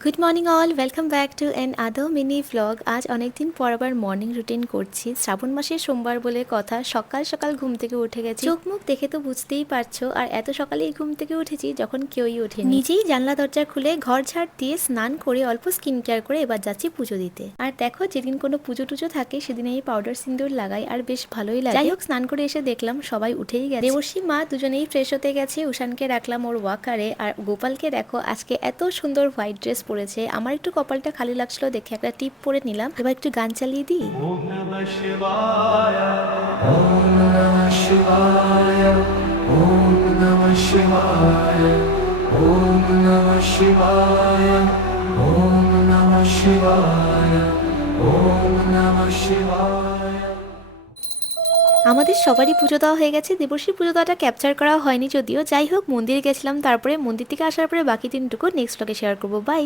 Good morning all, welcome back to an other mini vlog. আজ অনেকদিন পর আবার মর্নিং রুটিন করছি। শ্রাবণ মাসের সোমবার বলে কথা, সকাল সকাল ঘুম থেকে উঠে গেছি। চোখ মুখ দেখে তো বুঝতেই পারছো, আর এত সকালেই ঘুম থেকে উঠেছি যখন কেউই ওঠেনি। নিজেই জানলা দরজা খুলে ঘর ঝাড় দিয়ে স্নান করে অল্প স্কিন কেয়ার করে এবার যাচ্ছি পুজো দিতে। আর দেখো, যেদিন কোনো পুজো টুজো থাকে সেদিন এই পাউডার সিন্দুর লাগাই, আর বেশ ভালোই লাগে। যাই হোক, স্নান করে এসে দেখলাম সবাই উঠেই গেছে। দেবর্ষী মা দুজনেই ফ্রেশ হতে গেছে। উষানকে রাখলাম ওর ওয়াকারে, আর গোপালকে দেখো আজকে এত সুন্দর হোয়াইট ড্রেস পরেছে। আমার একটু কপালটা খালি লাগছিল দেখে একটা টিপ পরে নিলাম। এবার একটু গান চালিয়ে দিই। ওম নমঃ শিবায়, ওম নমঃ শিবায়, ওম নমঃ শিবায়, ওম নমঃ শিবায়, ওম নমঃ শিবায়, ওম নমঃ শিবায়। আমাদের সবারই পুজো দেওয়া হয়ে গেছে। দেবর্ষীর পুজো দেওয়াটা ক্যাপচার করা হয়নি যদিও। যাই হোক, মন্দিরে গেছিলাম, তারপরে মন্দির থেকে আসার পরে বাকি দিনটুকু নেক্সট ব্লগে শেয়ার করবো। বাই।